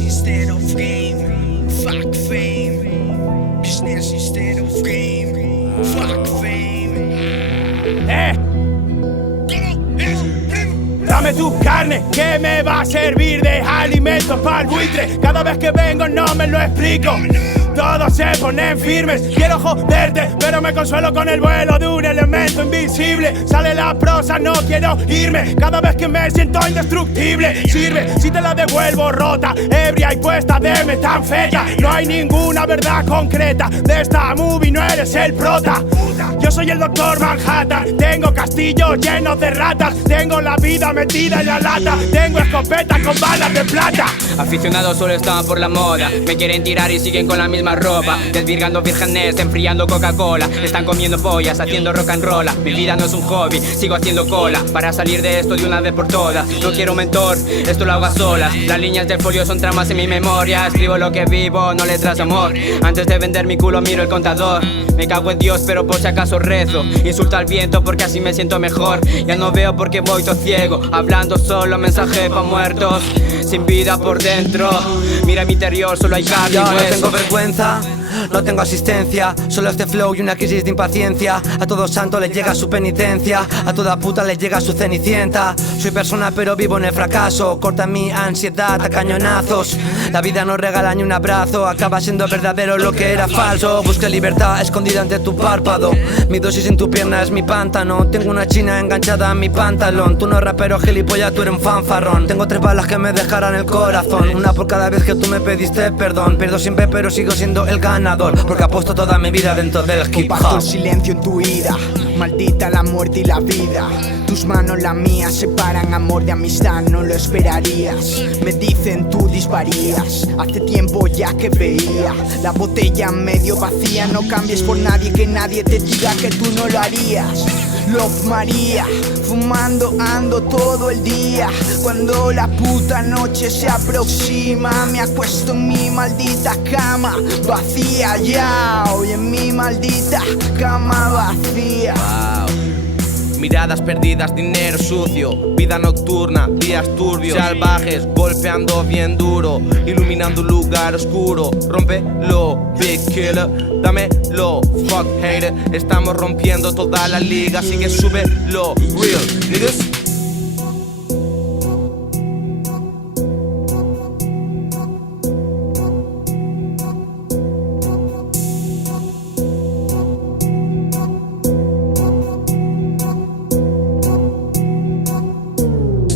Business instead of game. Fuck fame. Business instead of game. Fuck fame. Dame tu carne, que me va a servir de alimento para el buitre. Cada vez que vengo no me lo explico. Todos se ponen firmes, quiero joderte, pero me consuelo con el vuelo de un elemento invisible. Sale la prosa, no quiero irme. Cada vez que me siento indestructible, sirve si te la devuelvo rota, ebria y puesta de metanfeta. No hay ninguna verdad concreta de esta movie, no eres el prota. Yo soy el Doctor Manhattan, tengo castillos llenos de ratas, tengo la vida metida en la lata, tengo escopeta con balas de plata. Aficionados solo estaban por la moda, me quieren tirar y siguen con la misma ropa, desvirgando vírgenes, enfriando Coca-Cola, están comiendo pollas, haciendo rock and roll. Mi vida no es un hobby, sigo haciendo cola para salir de esto de una vez por todas. No quiero un mentor, esto lo hago a solas. Las líneas del folio son tramas en mi memoria, escribo lo que vivo, no letras de amor. Antes de vender mi culo miro el contador. Me cago en Dios pero por si acaso rezo, insulto al viento porque así me siento mejor. Ya no veo porque voy todo ciego, hablando solo mensaje pa' muertos, sin vida por dentro. Mira mi interior, solo hay carne y hueso. No tengo vergüenza, no tengo asistencia, solo este flow y una crisis de impaciencia. A todo santo les llega su penitencia, a toda puta les llega su cenicienta. Soy persona pero vivo en el fracaso, corta mi ansiedad a cañonazos. La vida no regala ni un abrazo, acaba siendo verdadero lo que era falso. Busca libertad escondida ante tu párpado, mi dosis en tu pierna es mi pántano. Tengo una china enganchada a mi pantalón, tú no rapero gilipollas, tú eres un fanfarrón. Tengo 3 balas que me dejarán el corazón, una por cada vez que tú me pediste perdón. Pierdo siempre pero sigo siendo el ganador, porque apuesto toda mi vida dentro del hip Comparto el hop. silencio en tu ira, maldita la muerte y la vida. Tus manos las mías separan amor de amistad, no lo esperarías. Me dicen tú disparías, hace tiempo ya que veía la botella medio vacía. No cambies por nadie, que nadie te diga que tú no lo harías. Love María, fumando ando todo el día. Cuando la puta noche se aproxima, me acuesto en mi maldita cama vacía ya, hoy en mi maldita cama vacía. Miradas perdidas, dinero sucio, vida nocturna, días turbios, salvajes, golpeando bien duro, iluminando un lugar oscuro. Rómpelo, big killer, dámelo, fuck hater. Estamos rompiendo toda la liga, así que súbelo, real niggas.